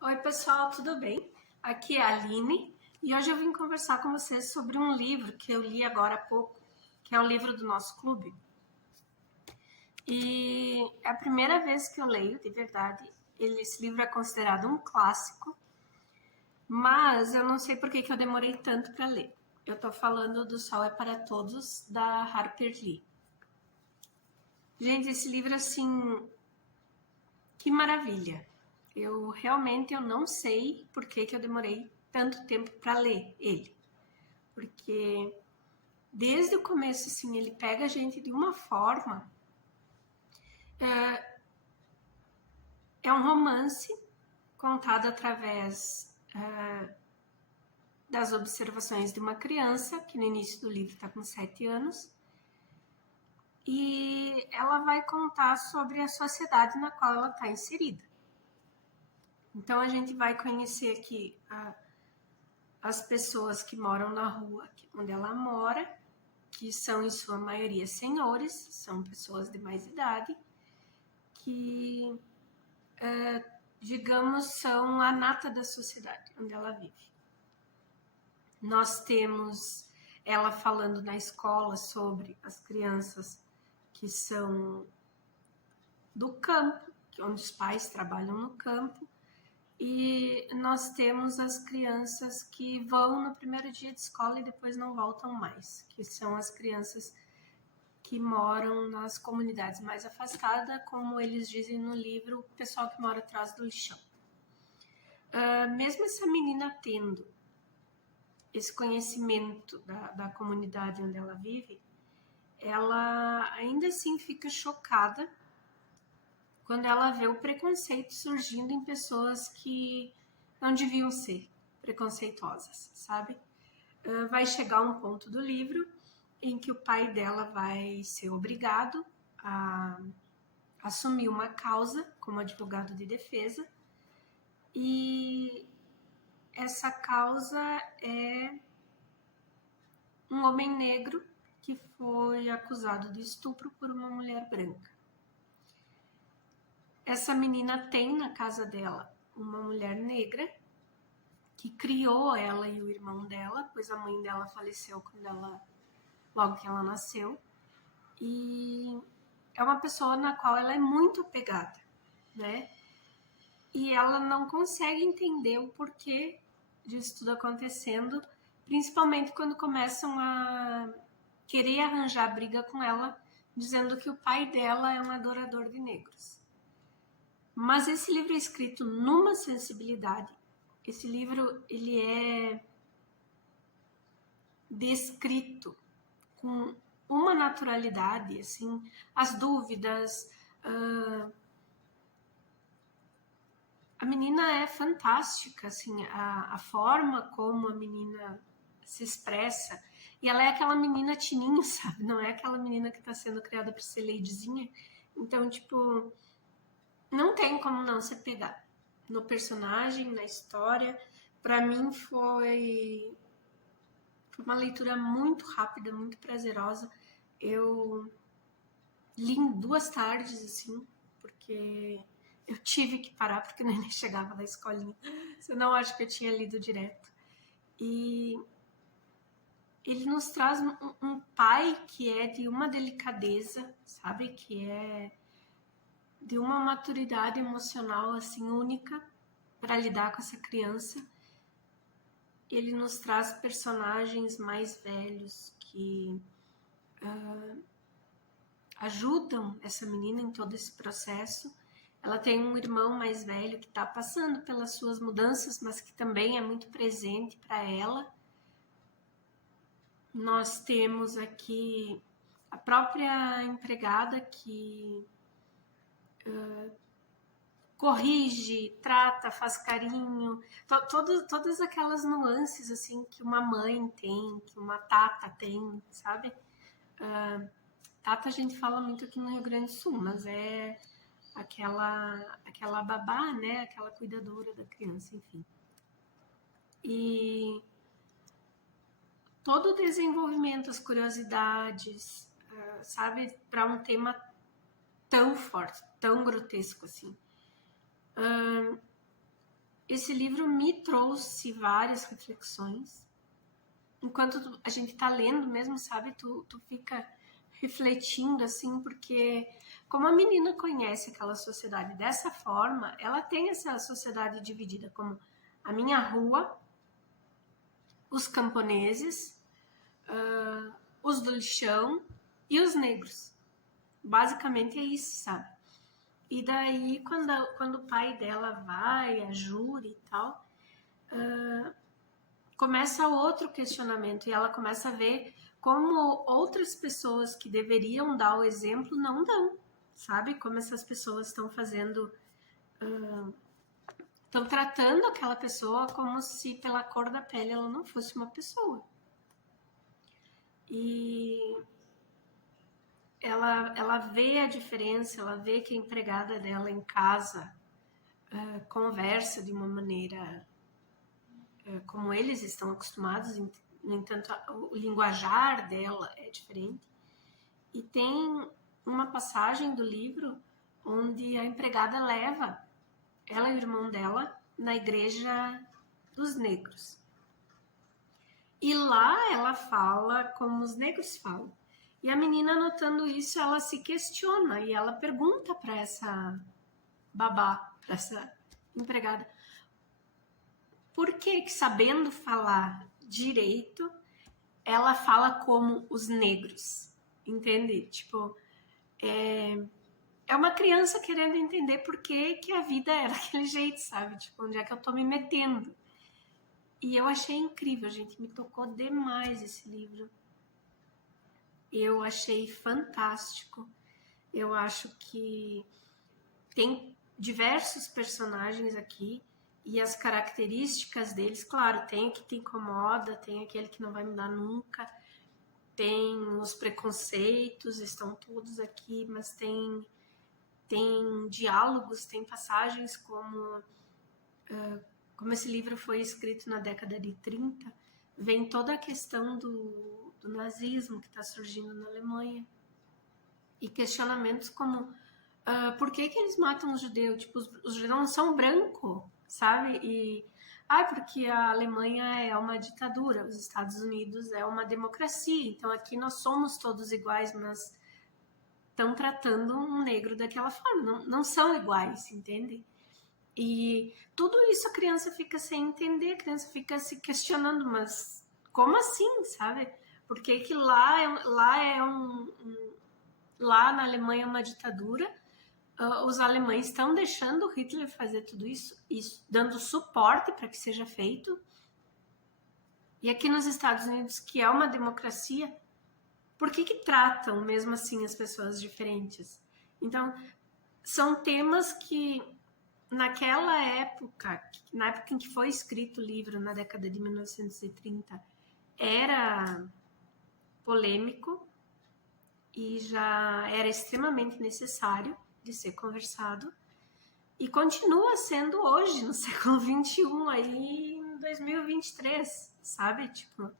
Oi, pessoal, tudo bem? Aqui é a Aline e hoje eu vim conversar com vocês sobre um livro que eu li agora há pouco, que é um livro do nosso clube. E é a primeira vez que eu leio, de verdade. Esse livro é considerado um clássico, mas eu não sei por que eu demorei tanto para ler. Eu estou falando do Sol é para Todos, da Harper Lee. Gente, esse livro, assim, que maravilha! Eu não sei por que eu demorei tanto tempo para ler ele. Porque desde o começo, assim, ele pega a gente de uma forma. É um romance contado através das observações de uma criança, que no início do livro está com 7 anos, e ela vai contar sobre a sociedade na qual ela está inserida. Então a gente vai conhecer aqui as pessoas que moram na rua onde ela mora, que são em sua maioria senhores, são pessoas de mais idade, que, digamos, são a nata da sociedade onde ela vive. Nós temos ela falando na escola sobre as crianças que são do campo, onde os pais trabalham no campo, e nós temos as crianças que vão no primeiro dia de escola e depois não voltam mais, que são as crianças que moram nas comunidades mais afastadas, como eles dizem no livro, o pessoal que mora atrás do lixão. Mesmo essa menina tendo esse conhecimento da comunidade onde ela vive, ela ainda assim fica chocada quando ela vê o preconceito surgindo em pessoas que não deviam ser preconceituosas, sabe? Vai chegar um ponto do livro em que o pai dela vai ser obrigado a assumir uma causa como advogado de defesa, e essa causa é um homem negro que foi acusado de estupro por uma mulher branca. Essa menina tem na casa dela uma mulher negra que criou ela e o irmão dela, pois a mãe dela faleceu logo que ela nasceu, e é uma pessoa na qual ela é muito apegada, né? E ela não consegue entender o porquê disso tudo acontecendo, principalmente quando começam a querer arranjar briga com ela, dizendo que o pai dela é um adorador de negros. Mas esse livro é escrito numa sensibilidade. Esse livro, ele é descrito com uma naturalidade, assim, as dúvidas. A menina é fantástica, assim, a forma como a menina se expressa. E ela é aquela menina tininha, sabe? Não é aquela menina que tá sendo criada pra ser ladyzinha. Então, tipo, não tem como não se pegar no personagem, na história. Pra mim foi uma leitura muito rápida, muito prazerosa. Eu li em 2 tardes, assim, porque eu tive que parar porque o neném chegava da escolinha. Senão acho que eu tinha lido direto. E ele nos traz um pai que é de uma delicadeza, sabe? Que é de uma maturidade emocional, assim, única para lidar com essa criança. Ele nos traz personagens mais velhos que ajudam essa menina em todo esse processo. Ela tem um irmão mais velho que está passando pelas suas mudanças, mas que também é muito presente para ela. Nós temos aqui a própria empregada que corrige, trata, faz carinho, todas aquelas nuances assim que uma mãe tem, que uma tata tem, sabe? Tata a gente fala muito aqui no Rio Grande do Sul, mas é aquela babá, né? Aquela cuidadora da criança, enfim. E todo o desenvolvimento, as curiosidades, sabe? Para um tema tão forte, tão grotesco assim. esse livro me trouxe várias reflexões. Enquanto a gente tá lendo mesmo, sabe, tu fica refletindo, assim, porque como a menina conhece aquela sociedade dessa forma, ela tem essa sociedade dividida como a minha rua, os camponeses, os do lixão e os negros. Basicamente é isso, sabe? E daí, quando o pai dela vai, a Júri e tal, começa outro questionamento e ela começa a ver como outras pessoas que deveriam dar o exemplo não dão, sabe? Como essas pessoas estão fazendo, estão tratando aquela pessoa como se pela cor da pele ela não fosse uma pessoa. E ela vê a diferença, ela vê que a empregada dela em casa conversa de uma maneira como eles estão acostumados, no entanto, o linguajar dela é diferente. E tem uma passagem do livro onde a empregada leva ela e o irmão dela na igreja dos negros. E lá ela fala como os negros falam. E a menina, notando isso, ela se questiona e ela pergunta para essa babá, para essa empregada, por que, sabendo falar direito, ela fala como os negros, entende? Tipo, é uma criança querendo entender por que a vida é daquele jeito, sabe? Tipo, onde é que eu tô me metendo? E eu achei incrível, gente, me tocou demais esse livro. Eu achei fantástico. Eu acho que tem diversos personagens aqui e as características deles, claro, tem o que te incomoda, tem aquele que não vai mudar nunca, tem os preconceitos, estão todos aqui, mas tem diálogos, tem passagens como esse livro foi escrito na década de 30, vem toda a questão do nazismo que está surgindo na Alemanha e questionamentos como por que eles matam os judeus? Tipo, os judeus não são brancos, sabe? E porque a Alemanha é uma ditadura, os Estados Unidos é uma democracia, então aqui nós somos todos iguais, mas estão tratando um negro daquela forma, não são iguais, entende? E tudo isso a criança fica sem entender, a criança fica se questionando, mas como assim, sabe? Por que que lá na Alemanha é uma ditadura? Os alemães estão deixando Hitler fazer tudo isso, dando suporte para que seja feito. E aqui nos Estados Unidos, que é uma democracia, por que tratam mesmo assim as pessoas diferentes? Então, são temas que naquela época, na época em que foi escrito o livro, na década de 1930, era polêmico e já era extremamente necessário de ser conversado e continua sendo hoje, no século XXI, aí em 2023, sabe? Tipo,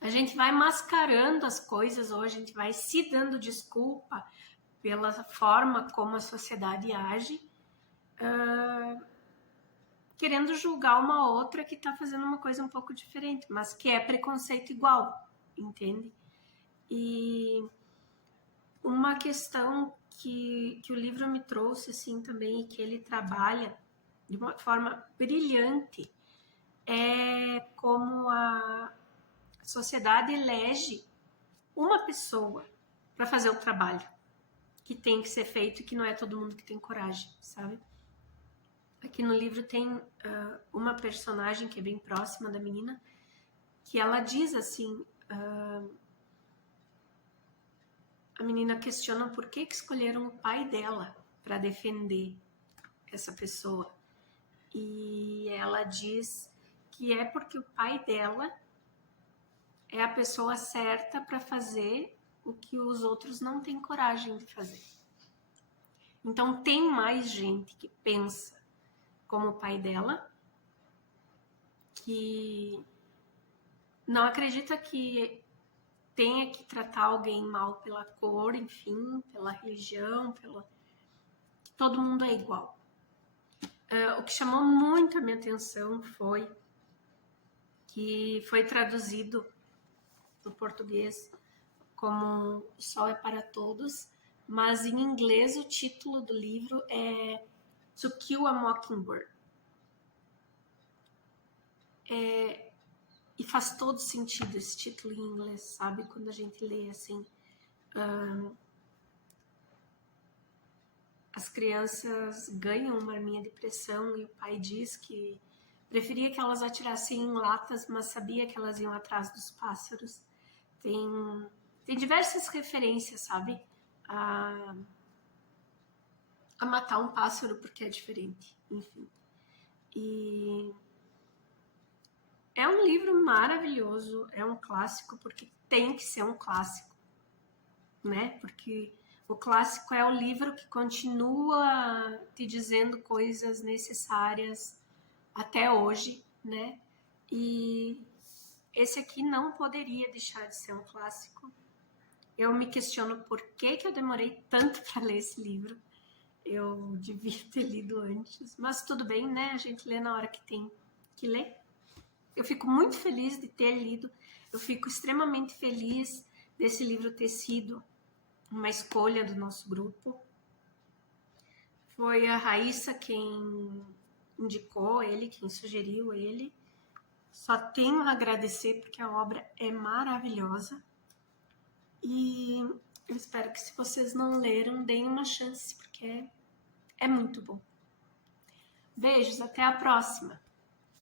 a gente vai mascarando as coisas hoje, a gente vai se dando desculpa pela forma como a sociedade age, querendo julgar uma outra que está fazendo uma coisa um pouco diferente, mas que é preconceito igual, entende? E uma questão que o livro me trouxe assim também e que ele trabalha de uma forma brilhante é como a sociedade elege uma pessoa para fazer o trabalho que tem que ser feito e que não é todo mundo que tem coragem, sabe? Aqui no livro tem uma personagem que é bem próxima da menina, que ela diz assim, a menina questiona por que escolheram o pai dela para defender essa pessoa. E ela diz que é porque o pai dela é a pessoa certa para fazer o que os outros não têm coragem de fazer. Então tem mais gente que pensa como o pai dela, que não acredita que tenha que tratar alguém mal pela cor, enfim, pela religião, todo mundo é igual. O que chamou muito a minha atenção foi que foi traduzido para o português como O Sol é para Todos, mas em inglês o título do livro é To Kill a Mockingbird. E faz todo sentido esse título em inglês, sabe? Quando a gente lê assim, as crianças ganham uma arminha de pressão e o pai diz que preferia que elas atirassem em latas, mas sabia que elas iam atrás dos pássaros. Tem diversas referências, sabe? A matar um pássaro porque é diferente, enfim. E é um livro maravilhoso, é um clássico, porque tem que ser um clássico, né? Porque o clássico é o livro que continua te dizendo coisas necessárias até hoje, né? E esse aqui não poderia deixar de ser um clássico. Eu me questiono por que eu demorei tanto para ler esse livro. Eu devia ter lido antes, mas tudo bem, né? A gente lê na hora que tem que ler. Eu fico muito feliz de ter lido, eu fico extremamente feliz desse livro ter sido uma escolha do nosso grupo. Foi a Raíssa quem indicou ele, quem sugeriu ele. Só tenho a agradecer porque a obra é maravilhosa. E eu espero que, se vocês não leram, deem uma chance, porque é muito bom. Beijos, até a próxima!